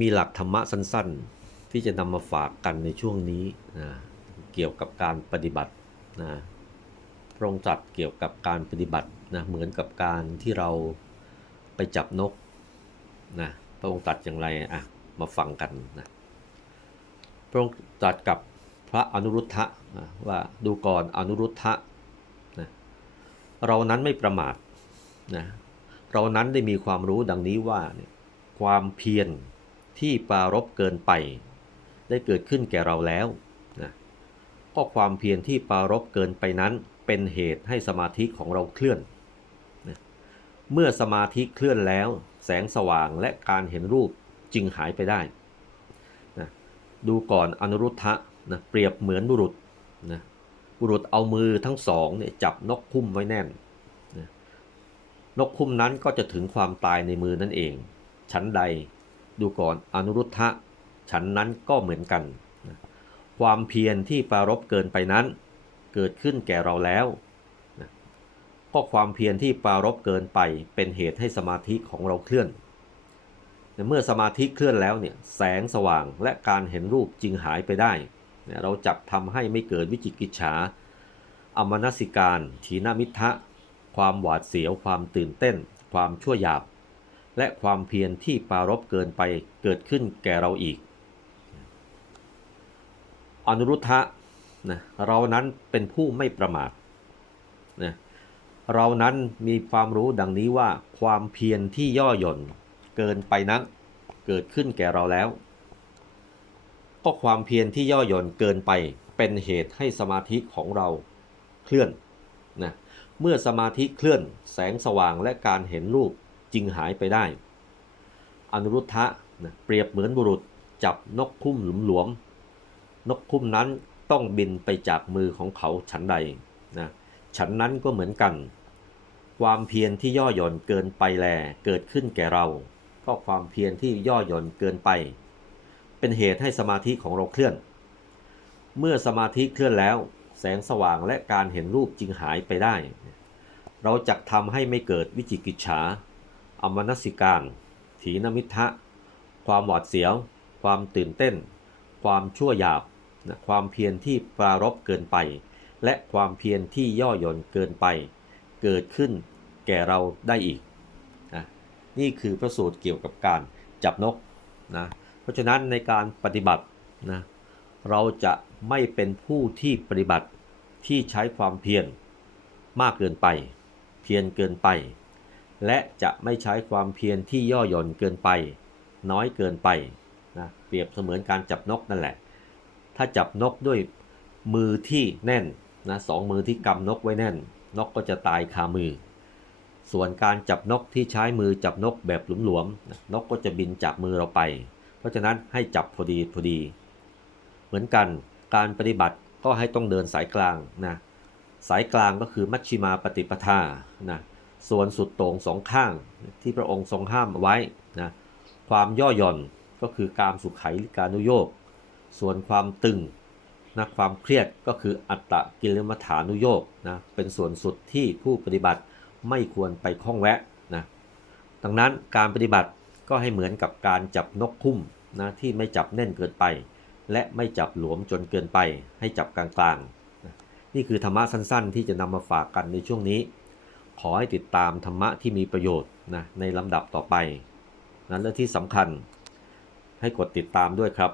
มีหลักธรรมะสั้นๆ ที่จะนำมาฝากกันในช่วงนี้นะเกี่ยวกับการปฏิบัตินะพระองค์ตรัสเกี่ยวกับการปฏิบัตินะเหมือนกับการที่เราไปจับนกนะพระองค์ตรัสอย่างไรอะมาฟังกันนะพระองค์ตรัสกับพระอนุรุทธะนะว่าดูก่อนอนุรุทธะนะเรานั้นไม่ประมาทนะเรานั้นได้มีความรู้ดังนี้ว่าเนี่ย ความเพียรที่ปรารบเกินไป ได้เกิดขึ้นแก่เราแล้วนะก็ความเพียรที่ปรารบเกินไปนั้นเป็นเหตุให้สมาธิของเราเคลื่อนนะเมื่อสมาธิเคลื่อนแล้ว แสงสว่างและการเห็นรูปจึงหายไปได้นะดูก่อนอนุรุทธะนะเปรียบเหมือนบุรุษนะบุรุษเอามือทั้งสองเนี่ยจับนกคุ้มไว้แน่นนกคุ้มนั้นก็จะถึงความตายในมือนั่นเอง ชั้นใด ดูก่อนอนุรุทธะฉันนั้นก็เหมือนกัน ความเพียรที่ปรารบเกินไปนั้น เกิดขึ้นแก่เราแล้วก็ความเพียรที่ปรารบเกินไปเป็นเหตุให้สมาธิของเราเคลื่อนเมื่อสมาธิเคลื่อนแล้วเนี่ยแสงสว่างและการเห็นรูปจึงหายไปได้เราจักทำให้ไม่เกิดวิจิกิจฉาอมนสิการถีนามิทะ ความหวาดเสียว ความตื่นเต้น ความชั่วหยาบ และความเพียรที่ปรารบเกินไปเกิดขึ้นแก่เราอีก อนุรุทธะนะเรานั้นเป็นผู้ไม่ประมาทนะเรานั้นมีความรู้ดังนี้ว่าความเพียรที่ย่อหย่อนเกินไปนั้นเกิดขึ้นแก่เราแล้ว ก็ความเพียรที่ย่อหย่อนเกินไปเป็นเหตุให้สมาธิของเราเคลื่อนนะเมื่อสมาธิเคลื่อนแสงสว่างและการเห็นรูป จึงหายไปได้ อนุรุทธะนะเปรียบเหมือนบุรุษจับนกคุ้มหลุมหลวม นกคุ้มนั้นต้องบินไปจากมือของเขาฉันใดนะฉันนั้นก็เหมือนกัน ความเพียรที่ย่อหย่อนเกินไปแลเกิดขึ้นแก่เรา ก็ความเพียรที่ย่อหย่อนเกินไป เป็นเหตุให้สมาธิของเราเคลื่อน เมื่อสมาธิเคลื่อนแล้ว แสงสว่างและการเห็นรูปจึงหายไปได้ เราจักทำให้ไม่เกิดวิจิกิจฉา อมนสิการ ถีนมิทะ ความหวาดเสียว ความตื่นเต้น ความชั่วหยาบนะความเพียรที่ปรารบเกินไป และความเพียรที่ย่อหย่อนเกินไป เกิดขึ้นแก่เราได้อีกนะนี่คือพระสูตรเกี่ยวกับการจับนกนะเพราะฉะนั้นในการปฏิบัตินะเราจะไม่เป็นผู้ที่ปฏิบัติที่ใช้ความเพียรมากเกินไป เพียรเกินไป และจะไม่ใช้ความเพียรที่ย่อหย่อนเกินไป น้อยเกินไปนะเปรียบเสมือนการจับนกนั่นแหละ ถ้าจับนกด้วยมือที่แน่นนะสองมือที่กำนกไว้แน่น นกก็จะตายคามือ ส่วนการจับนกที่ใช้มือจับนกแบบหลวมๆนะนกก็จะบินจากมือเราไป เพราะฉะนั้นให้จับพอดีพอดี เหมือนกันการปฏิบัติก็ให้ต้องเดินสายกลางนะสายกลางก็คือมัชชิมาปฏิปทานะ ส่วนสุดโต่งสองข้างที่พระองค์ทรงห้ามไว้นะความย่อหย่อนก็คือการสุขไขลิการนุโยกส่วนความตึงนะความเครียดก็คืออัตตะกิลมัฐานุโยกนะเป็นส่วนสุดที่ผู้ปฏิบัติไม่ควรไปข้องแวะนะดังนั้นการปฏิบัติก็ให้เหมือนกับการจับนกคุ้มนะที่ไม่จับแน่นเกินไป และไม่จับหลวมจนเกินไป ให้จับกลางๆนี่คือธรรมะสั้นๆ ที่จะนำมาฝากกันในช่วงนี้ ขอให้ติดตามธรรมะที่มีประโยชน์นะในลำดับต่อไปนั้นและที่สำคัญให้กดติดตามด้วยครับ